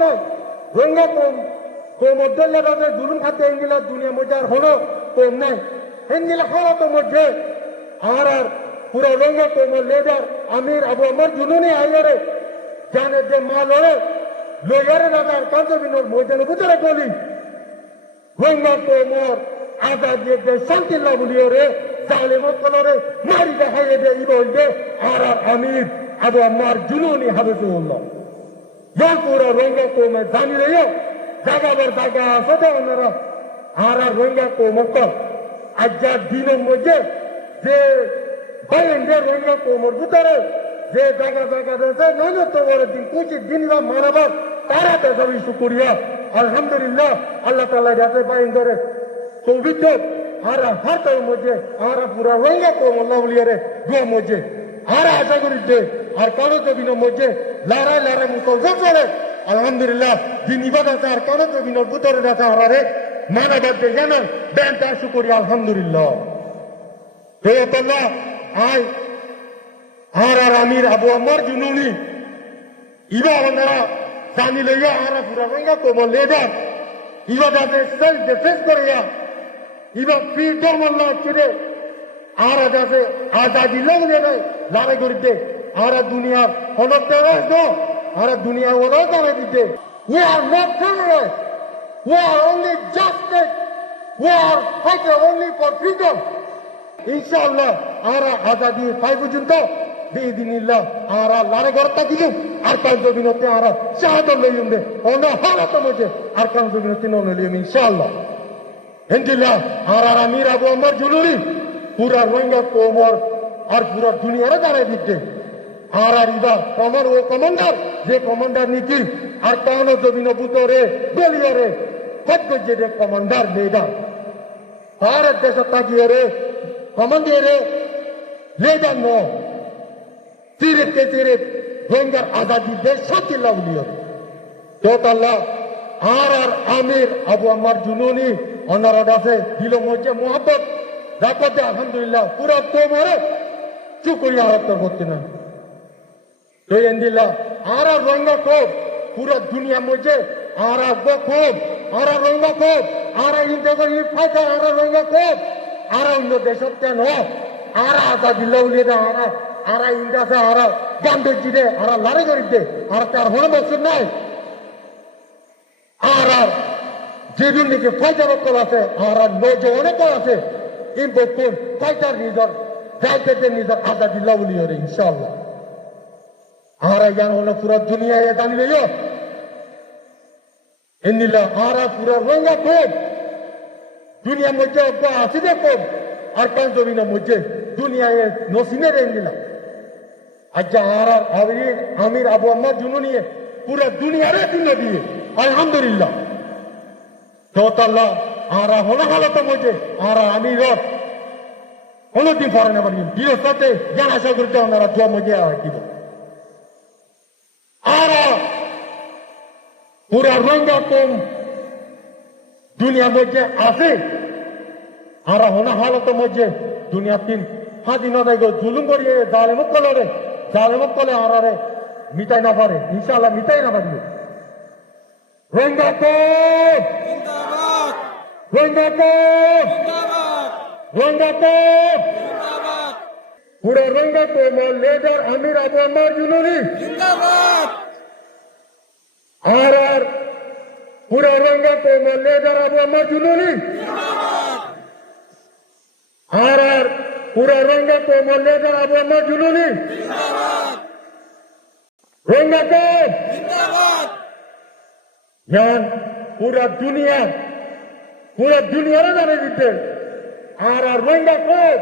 নাই রোহিঙ্গা কম অধ্যল্লা রাজে জুলুম খাতে এঙ্গিলা দুনিয়া মধ্যে আর হলো কম নাই এঙ্গিলা হালত মধ্যে আর পুরো রোহিঙ্গা কমের লিডার আমির আবু আমার জুলুনি আইয়ারে জানে যে মা লড়ে লইয়ারে রাজার কাঞ্চবিনোর ময়দানে ভিতরে গলি রোহিঙ্গা কমর আজাদ যে শান্তি লাভলিও রে জালেমত কলরে মারি দেখাইয়ে দে ইবল দে আর আমির আবু আমার জুলুনি হাবিবুল্লাহ ইয়ার পুরো রোহিঙ্গা কমে জানি রেও জাগাবার জায়গা আছে তো ওনারা আর রোহিঙ্গা কমক আজ্জা দিনের মধ্যে যে বাইরে রোহিঙ্গা কমর ভিতরে যে জায়গা রয়েছে ন্যূনতম দিন 25 দিন বা মানবার তারা তো সবই শুকরিয়া আলহামদুলিল্লাহ আল্লাহ তাআলা যাতে বাইরে সৌভিত আর হাতের মধ্যে আর পুরা রোহিঙ্গা কমর লাভলিয়ারে দুয়া মধ্যে আর আশা করি যে আর কারো জমিনের মধ্যে লড়াই মুসলমান চলে আলহামদুলিল্লাহ দিন ইবাদত আর কারো জমিনের ভিতরে আছে আরে মানবাদ জানান ব্যাংটা শুকরিয়া আলহামদুলিল্লাহ হে আল্লাহ আয় আর আমির আবু আমার জুনুনি ইবা ওনারা জানি লইয়া আর পুরা রোহিঙ্গা কমর লিডার ইবা যাতে সেলফ ডিফেন্স করিয়া ইবা ফ্রিডম আল্লাহ ছেড়ে আর যাতে আজাদি লাগলে লড়াই করিতে আর দুনিয়ার হলক দেওয়া আর দুনিয়া ওরাও জানাই দিতে we are not terrorists we are only justice we are fighting only for freedom ইনশাআল্লাহ আর আজাদি পাই পর্যন্ত বিদিনিল্লাহ আর লড়াই করতে দিল আর কাল জমিনতে আর শাহাদত লইম দে অন্য হালত মধ্যে আর কাল জমিনতে ন লইম ইনশাআল্লাহ ইনশাআল্লাহ আর আমির আবু আমার জুলুনি পুরা রোহিঙ্গা কোমর আর পুরা দুনিয়ারে জানাই দিতে আর ইবা কমর ও কমান্ডার যে কমান্ডার নিকি আর কান জমিন বুতরে দলিয়রে কত যে কমান্ডার লিডার ভারত দেশ তাকিয়ে কমান্ডারে লিডার নো সিরিপ কে সিরিপ রোহিঙ্গার আজাদি দেশ শান্তি লাভলিও তো আল্লাহ আর আমির আবু আমার জুনুনি অনারদ আছে দিল মধ্যে মোহাম্মত রাখতে আলহামদুলিল্লাহ পুরা কোমরে চুকরিয়া হত্যা করতে না তো এন্দিল্লাহ আর রোহিঙ্গা খুব পুরো দুনিয়া মধ্যে আর খুব আর রোহিঙ্গা খুব আর ইন্টারগর ফাইটার আর রোহিঙ্গা খুব আর অন্য দেশত কেন আর আজাদি লাভলিও আর ইন্দাসে আর গান্ধী দে আর লড়াই করিতে আর তার হন বছর নাই আর যেদিন নাকি ফাইটার কল আছে আর নৌজওয়ানে কল আছে এই বকুন ফাইটার নিজের যাইতে নিজের আজাদি লাভলিও রে ইনশাআল্লাহ আর জ্ঞান হলো পুরো দুনিয়ায় জানিলেও এনিলা আর পুরো রোহিঙ্গা খুব দুনিয়ার মধ্যে আছে যে খুব আর কান জমিনের মধ্যে দুনিয়ায় নসিনে এনিলা আচ্ছা আর আমির আবু আমার জুনুনি পুরো দুনিয়ারে দিন দিয়ে আলহামদুলিল্লাহ তো আল্লাহ আর হলো হালত মধ্যে আর আমির কোনদিন পরে না পারি বিরোধ সাথে জ্ঞান আশা করতে ওনারা দোয়া মধ্যে দিব আর পুরা রোহিঙ্গা কম দুনিয়ার মধ্যে আছে আর হনা হালত মধ্যে দুনিয়া তিন স্বাধীনতায় জুলুম করিয়ে জালেমত কলে আর মিটাই না পারে ইনশাআল্লাহ মিটাই না পারি রোহিঙ্গা কম রোহিঙ্গা কম রোহিঙ্গা কম পুরা রোহিঙ্গা কম লিডার আমির আবু আমার জুলুনি আর পুরা রোহিঙ্গা কম লিডার আবু আমার জুলুনি আর পুরা রোহিঙ্গা কম লিডার আবু আমার জুলুনি রোহিঙ্গা কম জ্ঞান পুরা দুনিয়ারে জানে দিতে আর রোহিঙ্গা কম